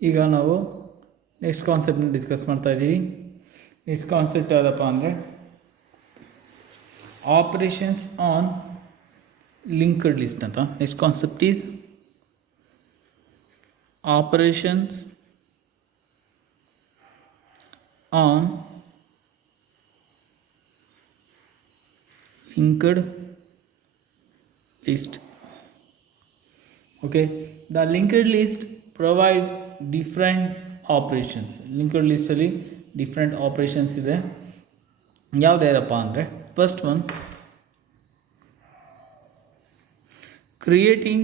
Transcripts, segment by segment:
ಈಗ ನಾವು ನೆಕ್ಸ್ಟ್ ಕಾನ್ಸೆಪ್ಟ್ನ ಡಿಸ್ಕಸ್ ಮಾಡ್ತಾ ಇದ್ದೀವಿ. ನೆಕ್ಸ್ಟ್ ಕಾನ್ಸೆಪ್ಟ್ ಯಾವುದಪ್ಪ ಅಂದರೆ ಆಪರೇಷನ್ಸ್ ಆನ್ ಲಿಂಕ್ಡ್ ಲಿಸ್ಟ್ ಅಂತ. Next concept is operations on linked list. Okay, the linked list provide different operations. Linked list ಅಲ್ಲಿ different operations ಇದೆ. ಯಾವುದೇನಪ್ಪ ಅಂದರೆ first one creating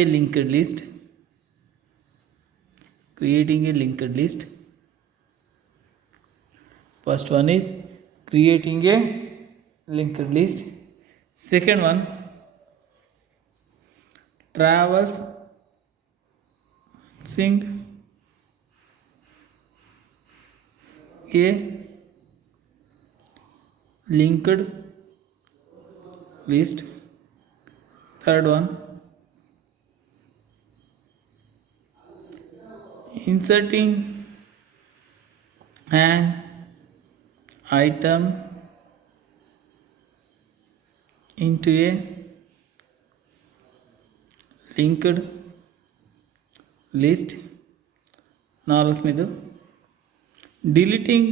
a linked list. Creating a linked list. First one is creating a linked list. Second one, traversing a linked list. Third one, inserting an item into a linked list. ನಾಲ್ಕನೇದು deleting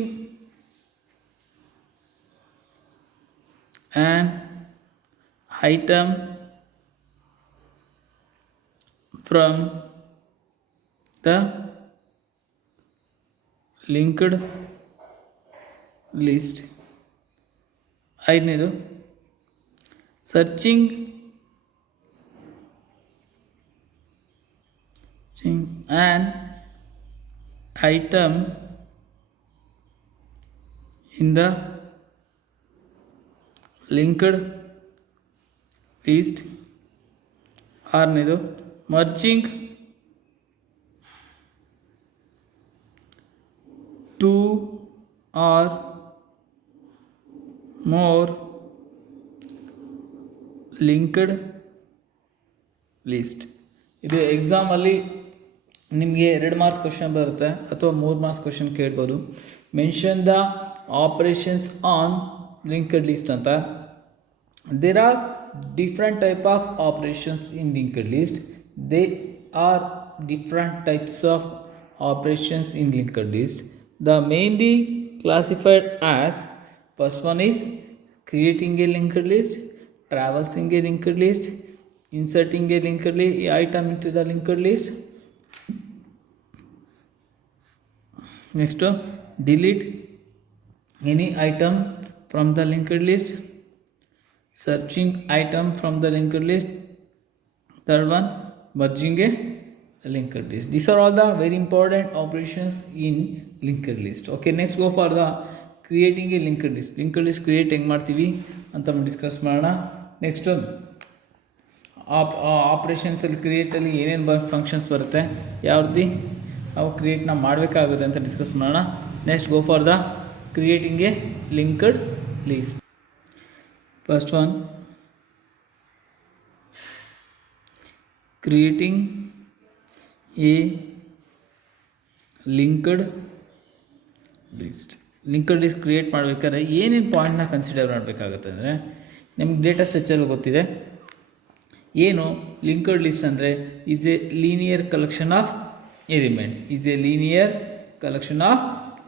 an item from the linked list. ಐದನೇದು searching an item in the linked list. ಆರನೇದು merging two or more linked list. ಇದು ಎಕ್ಸಾಮಲ್ಲಿ ನಿಮಗೆ 2 marks question ಬರುತ್ತೆ ಅಥವಾ 3 marks question ಕೇಳ್ಬೋದು. Mention the operations on linked list ಅಂತ. There are different type of operations in linked list. They are different types of operations in linked list. The mainly classified as first one is creating a linked list, traversing a linked list, inserting a linked item into the linked list. Next, delete any item from the linked list, searching item from the linked list. Third one, merging a linked list. These are all the very important operations in linked list. Okay, next go for the creating a linked list. Linked list create ಹೆಂಗೆ ಮಾಡ್ತೀವಿ ಅಂತ ಡಿಸ್ಕಸ್ ಮಾಡೋಣ. ನೆಕ್ಸ್ಟ್ ಆಪ್ರೇಷನ್ಸಲ್ಲಿ ಕ್ರಿಯೇಟಲ್ಲಿ ಏನೇನು ಫಂಕ್ಷನ್ಸ್ ಬರುತ್ತೆ, ಯಾವ ರೀತಿ ನಾವು ಕ್ರಿಯೇಟ್ನ ಮಾಡಬೇಕಾಗುತ್ತೆ ಅಂತ ಡಿಸ್ಕಸ್ ಮಾಡೋಣ. Next go for the creating a linked list. First one, creating a linked list. Linked list create ಮಾಡಬೇಕಾದ್ರೆ ಏನೇನು ಪಾಯಿಂಟ್ನ ಕನ್ಸಿಡರ್ ಮಾಡಬೇಕಾಗುತ್ತೆ ಅಂದರೆ, ನಿಮ್ಗೆ ಡೇಟಾ ಸ್ಟ್ರಕ್ಚರ್ ಗೊತ್ತಿದೆ. ಏನು ಲಿಂಕ್ಡ್ ಲಿಸ್ಟ್ ಅಂದರೆ is A linear collection of elements. Is A linear collection of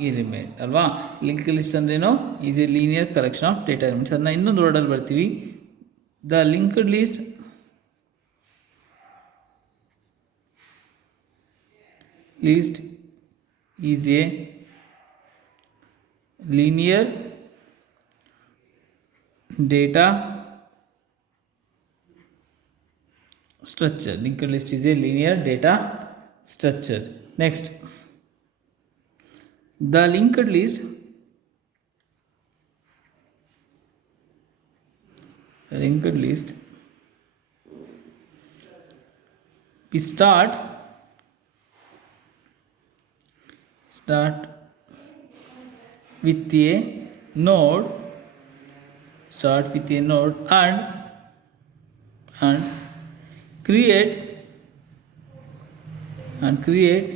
element ಅಲ್ವಾ. ಲಿಂಕ್ಡ್ ಲಿಸ್ಟ್ ಅಂದ್ರೇನು? Is A linear collection of data elements. ಅದನ್ನ ಇನ್ನೊಂದು ವರ್ಡಲ್ಲಿ ಬರ್ತೀವಿ. The linked list is a linear data structure. Linked list is a linear data structure. Next, the linked list we start with a node and create and create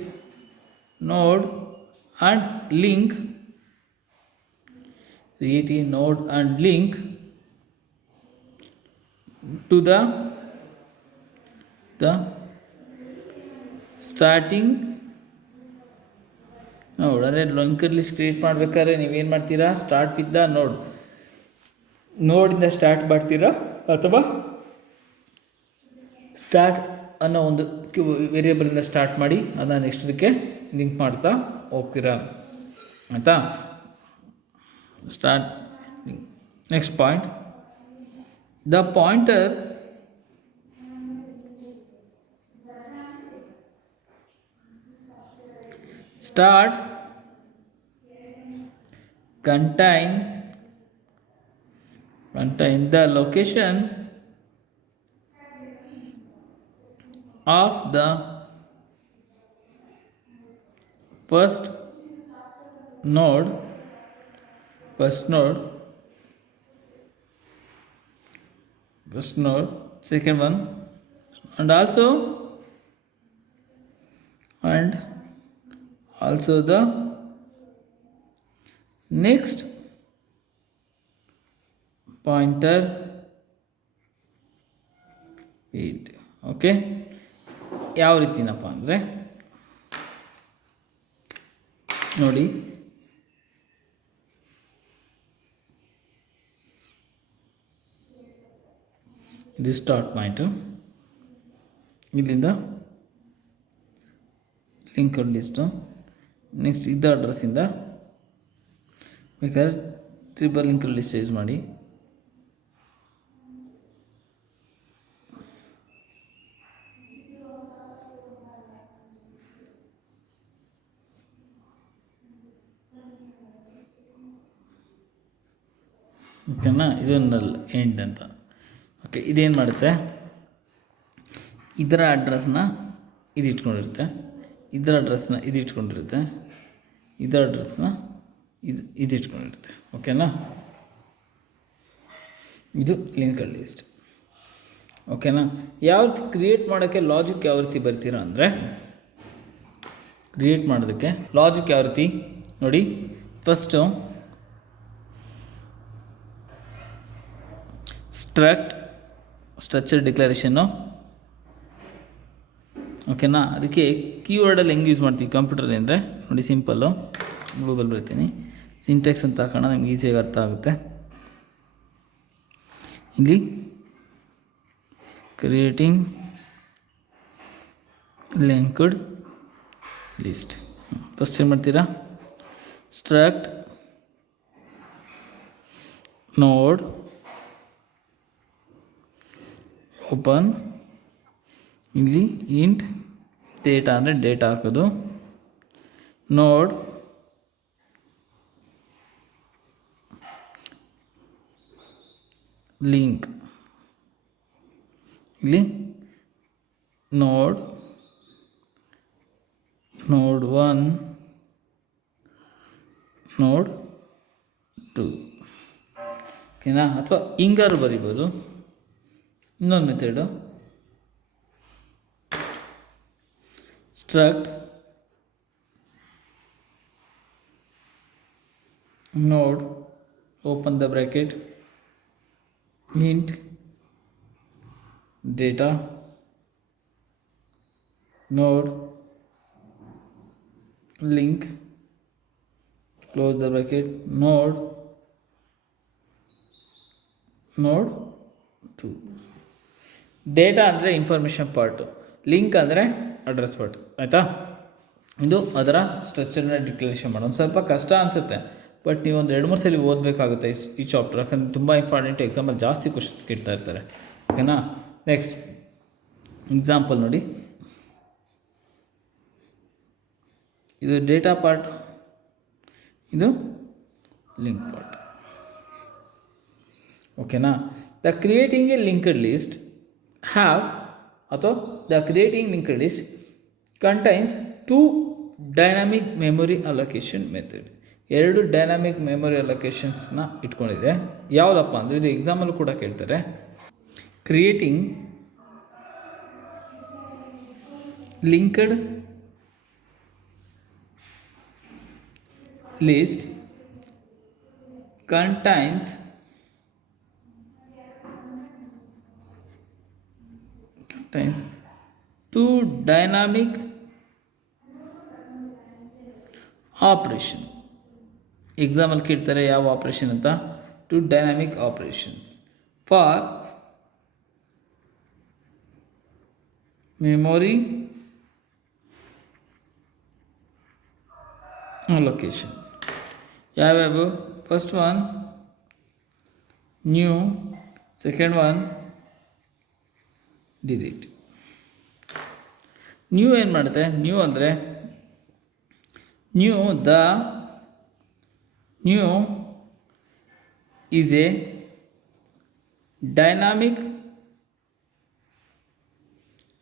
node and link, create a node and link to the starting ನೋಡ್. ಅಂದರೆ linker list create ಮಾಡಬೇಕಾದ್ರೆ ನೀವೇನು ಮಾಡ್ತೀರಾ, start with the ನೋಡಿಂದ ಸ್ಟಾರ್ಟ್ ಮಾಡ್ತೀರಾ ಅಥವಾ ಸ್ಟಾರ್ಟ್ ಅನ್ನೋ ಒಂದು ವೇರಿಯೇಬಲಿಂದ ಸ್ಟಾರ್ಟ್ ಮಾಡಿ ಅದನ್ನು ನೆಕ್ಸ್ಟ್ದಕ್ಕೆ ಲಿಂಕ್ ಮಾಡ್ತಾ ಹೋಗ್ತೀರಾ ಆಯಿತಾ. Start next point, the pointer start contain the location of the first node, second one, and also the next pointer it. Okay, ಯಾವ ರೀತಿನಪ್ಪ ಅಂದರೆ ನೋಡಿ, ಇದು ಸ್ಟಾರ್ಟ್ ಪಾಯಿಂಟು, ಇಲ್ಲಿಂದ ಲಿಂಕ್ ಲಿಸ್ಟು, ನೆಕ್ಸ್ಟ್ ಇದು ಅಡ್ರೆಸ್ಸಿಂದ ಬೇಕಾದ್ರೆ ಟ್ರಿಬಲ್ ಲಿಂಕ್ ಲಿಸ್ಟ್ ಯೂಸ್ ಮಾಡಿ. ಓಕೆನಾ, ಇದು ನಲ್ ಎಂಡ್ ಅಂತ. ಓಕೆ, ಇದೇನು ಮಾಡುತ್ತೆ, ಇದರ ಅಡ್ರೆಸ್ನ ಇದು ಇಟ್ಕೊಂಡಿರುತ್ತೆ, ಇದರ ಅಡ್ರೆಸ್ನ ಇದು ಇಟ್ಕೊಂಡಿರುತ್ತೆ, ಇದರ ಅಡ್ರೆಸ್ನ ಇದು ಇಟ್ಕೊಂಡಿರುತ್ತೆ. ಓಕೆನಾ, ಇದು ಲಿಂಕರ್ ಲಿಸ್ಟ್. ಓಕೆನಾ, ಯಾವ ರೀತಿ ಕ್ರಿಯೇಟ್ ಮಾಡೋಕ್ಕೆ ಲಾಜಿಕ್ ಯಾವ ರೀತಿ ಬರ್ತೀರಾ ಅಂದರೆ, ಕ್ರಿಯೇಟ್ ಮಾಡೋದಕ್ಕೆ ಲಾಜಿಕ್ ಯಾವ ರೀತಿ ನೋಡಿ, ಫಸ್ಟು ಸ್ಟ್ರಕ್ಚರ್ ಡಿಕ್ಲರೇಷನ್ನು. ಓಕೆನಾ, ಅದಕ್ಕೆ ಕೀವರ್ಡಲ್ಲಿ ಹೆಂಗೆ ಯೂಸ್ ಮಾಡ್ತೀವಿ ಕಂಪ್ಯೂಟರ್ ಅಂದರೆ ನೋಡಿ, ಸಿಂಪಲ್ಲು ಗೂಗಲ್ ಬರ್ತೀನಿ, ಸಿಂಟೆಕ್ಸ್ ಅಂತ ಹಾಕೋಣ, ನಿಮ್ಗೆ ಈಸಿಯಾಗಿ ಅರ್ಥ ಆಗುತ್ತೆ. ಇಲ್ಲಿ ಕ್ರಿಯೇಟಿಂಗ್ ಲಿಂಕ್ಡ್ ಲಿಸ್ಟ್. ಫಸ್ಟ್ ಏನು ಮಾಡ್ತೀರಾ, ಸ್ಟ್ರಕ್ಟ್ ನೋಡ್ ಓಪನ್, ಇಲ್ಲಿ ಇಂಟ್ ಡೇಟಾ ಅಂದರೆ ಡೇಟಾ ಹಾಕೋದು, ನೋಡ್ ಲಿಂಕ್, ಇಲ್ಲಿ ನೋಡ್ 1 ನೋಡ್ 2. ಓಕೆನಾ, ಅಥವಾ ಹಿಂಗಾರು ಬರಿಬೋದು. ಇನ್ನೊಂದು ಮೆಥಡು, ಸ್ಟ್ರಕ್ಟ್ ನೋಡ್ open the bracket int data node link close the bracket ನೋಡ್ 2. ಡೇಟಾ ಅಂದರೆ ಇನ್ಫಾರ್ಮೇಷನ್ ಪಾರ್ಟು, ಲಿಂಕ್ ಅಂದರೆ ಅಡ್ರೆಸ್ ಪಾರ್ಟ್. ಆಯಿತಾ, ಇದು ಅದರ ಸ್ಟ್ರಕ್ಚರ್ನ ಡಿಕ್ಲರೇಷನ್ ಮಾಡೋದು. ಸ್ವಲ್ಪ ಕಷ್ಟ ಅನಿಸುತ್ತೆ, ಬಟ್ ನೀವು ಒಂದು 2-3 ಸಲ ಓದಬೇಕಾಗುತ್ತೆ ಈ ಚಾಪ್ಟರ್, ಯಾಕಂದರೆ ತುಂಬ ಇಂಪಾರ್ಟೆಂಟ್, ಎಕ್ಸಾಮಲ್ಲಿ ಜಾಸ್ತಿ ಕ್ವಶನ್ಸ್ ಕೇಳ್ತಾ ಇರ್ತಾರೆ. ಓಕೆನಾ, ನೆಕ್ಸ್ಟ್ ಎಕ್ಸಾಂಪಲ್ ನೋಡಿ, ಇದು ಡೇಟಾ ಪಾರ್ಟ್, ಇದು ಲಿಂಕ್ ಪಾರ್ಟ್. ಓಕೆನಾ, the creating a linked list have ಅಥವಾ the creating linked list contains 2 dynamic memory allocation method. 2 dynamic memory ಅಲೋಕೇಶನ್ಸ್ನ ಇಟ್ಕೊಂಡಿದೆ. ಯಾವುದಪ್ಪ ಅಂದರೆ ಇದು ಎಕ್ಸಾಮಲ್ಲೂ ಕೂಡ ಕೇಳ್ತಾರೆ. Creating linked list contains two dynamic operation. ಎಕ್ಸಾಮಲ್ಲಿ ಕೇಳ್ತಾರೆ ಯಾವ ಆಪ್ರೇಷನ್ ಅಂತ. Two dynamic operations for memory location. ಯಾವ್ಯಾವು? First one new, second one delete. New ಏನು ಮಾಡುತ್ತೆ? ನ್ಯೂ ಅಂದರೆ new is a dynamic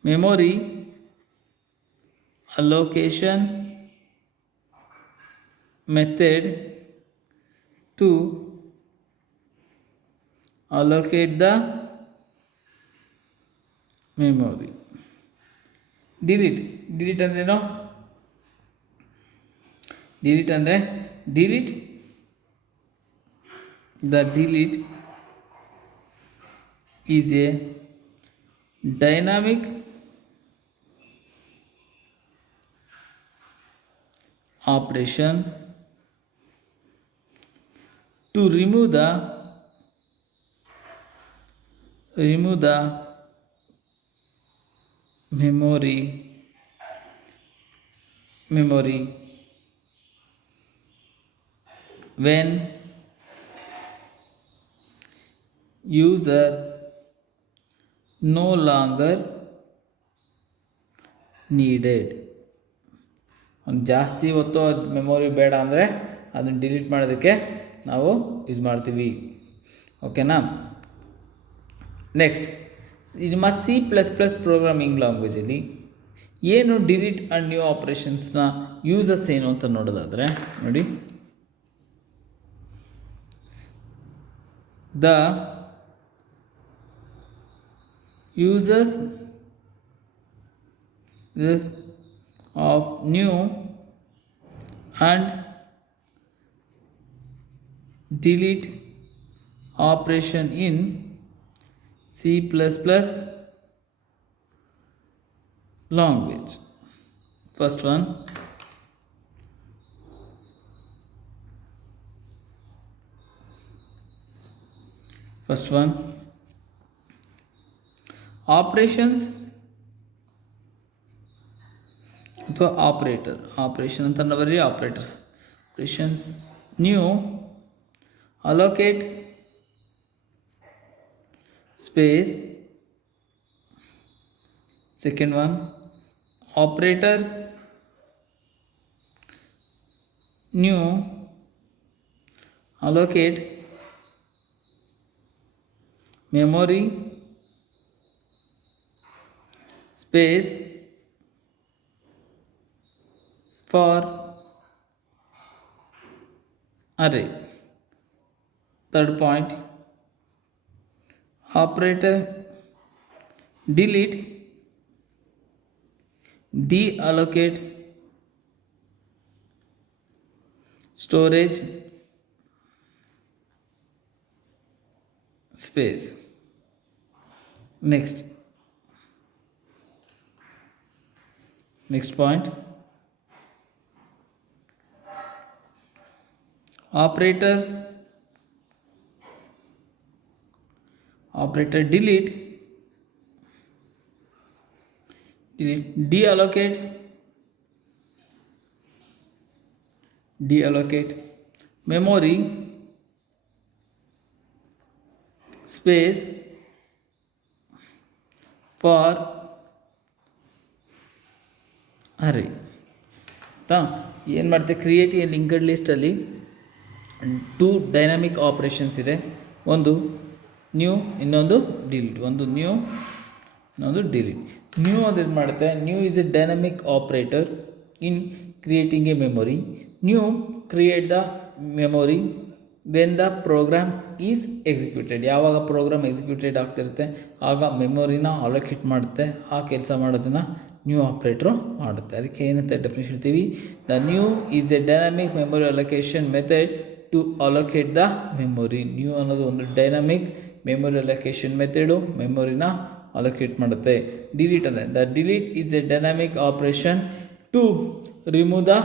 memory allocation method to allocate the memory. delete ಅಂದ್ರೆ ಏನು? delete ಅಂದರೆ delete is a dynamic operation to remove the memory when user no longer needed. ಒಂದು ಜಾಸ್ತಿ ಹೊತ್ತು ಮೆಮೊರಿ ಬೇಡ ಅಂದರೆ ಅದನ್ನು ಡಿಲೀಟ್ ಮಾಡೋದಕ್ಕೆ ನಾವು ಯೂಸ್ ಮಾಡ್ತೀವಿ. ಓಕೆನಾ? ನೆಕ್ಸ್ಟ್, ನಿಮ್ಮ C++ ಪ್ರೋಗ್ರಾಮಿಂಗ್ ಲ್ಯಾಂಗ್ವೇಜಲ್ಲಿ ಏನು ಡಿಲೀಟ್ ಆ್ಯಂಡ್ ನ್ಯೂ ಆಪ್ರೇಷನ್ಸ್ನ ಯೂಸಸ್ ಏನು ಅಂತ ನೋಡೋದಾದರೆ ನೋಡಿ, the uses of new and delete operation in C++ language. First one, operations ಅಥವಾ ಆಪರೇಷನ್ ಅಂತ ಬರೀ operators. Operations new allocate space. Second one operator new allocate memory space for array. Third point, operator delete deallocate storage space. Next point, operator delete deallocate memory space for array. ಏನು ಮಾಡ್ತೆ? Create a linked ಲಿಸ್ಟಲ್ಲಿ two dynamic operations ಇದೆ. ಒಂದು new, ಇನ್ನೊಂದು delete. New ಅದೇನು ಮಾಡುತ್ತೆ? New is a dynamic operator in creating a memory. New create the memory when the program is executed. ಯಾವಾಗ program executed ಆಗ್ತಿರುತ್ತೆ ಆಗ ಮೆಮೊರಿನ ಅಲೋಕೇಟ್ ಮಾಡುತ್ತೆ. ಆ ಕೆಲಸ ಮಾಡೋದನ್ನು ನ್ಯೂ ಆಪ್ರೇಟ್ರು ಮಾಡುತ್ತೆ. ಅದಕ್ಕೆ ಏನಂತ ಡೆಫಿನೇಷನ್ ಹೇಳ್ತೀವಿ, the new is a dynamic memory allocation method to allocate the memory. New ಅನ್ನೋದು ಒಂದು ಡೈನಾಮಿಕ್ ಮೆಮೊರಿ ಅಲೋಕೇಶನ್ ಮೆಥಡು, ಮೆಮೊರಿನ ಅಲೋಕೇಟ್ ಮಾಡುತ್ತೆ. ಡಿಲೀಟ್ ಅಂದರೆ the delete is a dynamic operation to remove the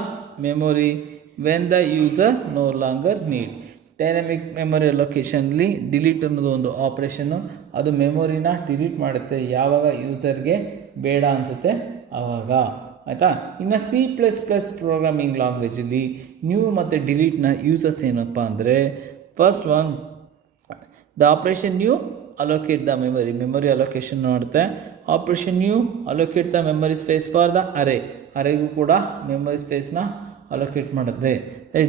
memory when the user no longer need. Dynamic memory ಅಲೋಕೇಶನ್ಲಿ delete ಅನ್ನೋದು ಒಂದು ಆಪ್ರೇಷನ್ನು, ಅದು ಮೆಮೊರಿನ ಡಿಲೀಟ್ ಮಾಡುತ್ತೆ ಯಾವಾಗ ಯೂಸರ್ಗೆ ಬೇಡ ಅನಿಸುತ್ತೆ ಆವಾಗ. ಆಯಿತಾ. ಇನ್ನು C++ ಪ್ರೋಗ್ರಾಮಿಂಗ್ ಲ್ಯಾಂಗ್ವೇಜಲ್ಲಿ ನ್ಯೂ ಮತ್ತು ಡಿಲೀಟ್ನ ಯೂಸಸ್ ಏನಪ್ಪ ಅಂದರೆ, first one the operation new allocate the memory allocation ಮಾಡುತ್ತೆ. Operation new allocate the memory space for the ಅರೆಗೂ ಕೂಡ ಮೆಮೊರಿ ಸ್ಪೇಸ್ನ ಅಲೋಕೇಟ್ ಮಾಡುತ್ತೆ.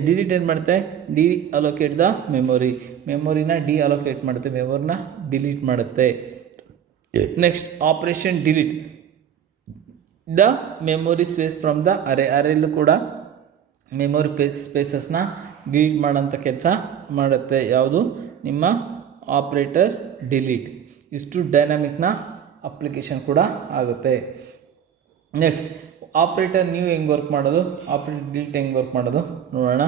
ಡಿಲೀಟ್ ಏನು ಮಾಡುತ್ತೆ, ಡಿ ಅಲೋಕೇಟ್ ದ ಮೆಮೊರಿನ ಡಿ ಅಲೋಕೇಟ್ ಮಾಡುತ್ತೆ, ಮೆಮೊರಿನ ಡಿಲೀಟ್ ಮಾಡುತ್ತೆ. Next operation delete the memory space from the ಅರೆಯಲ್ಲೂ ಕೂಡ ಮೆಮೊರಿ ಸ್ಪೇಸಸ್ನ ಡಿಲೀಟ್ ಮಾಡೋಂಥ ಕೆಲಸ ಮಾಡುತ್ತೆ. ಯಾವುದು, ನಿಮ್ಮ ಆಪ್ರೇಟರ್ ಡಿಲೀಟ್. ಇಷ್ಟು ಡೈನಾಮಿಕ್ನ ಅಪ್ಲಿಕೇಶನ್ ಕೂಡ ಆಗುತ್ತೆ. ನೆಕ್ಸ್ಟ್ ಆಪ್ರೇಟರ್ ನ್ಯೂ ಹೆಂಗೆ ವರ್ಕ್ ಮಾಡೋದು, ಆಪ್ರೇಟರ್ ಡಿಲೀಟ್ ಹೆಂಗೆ ವರ್ಕ್ ಮಾಡೋದು ನೋಡೋಣ.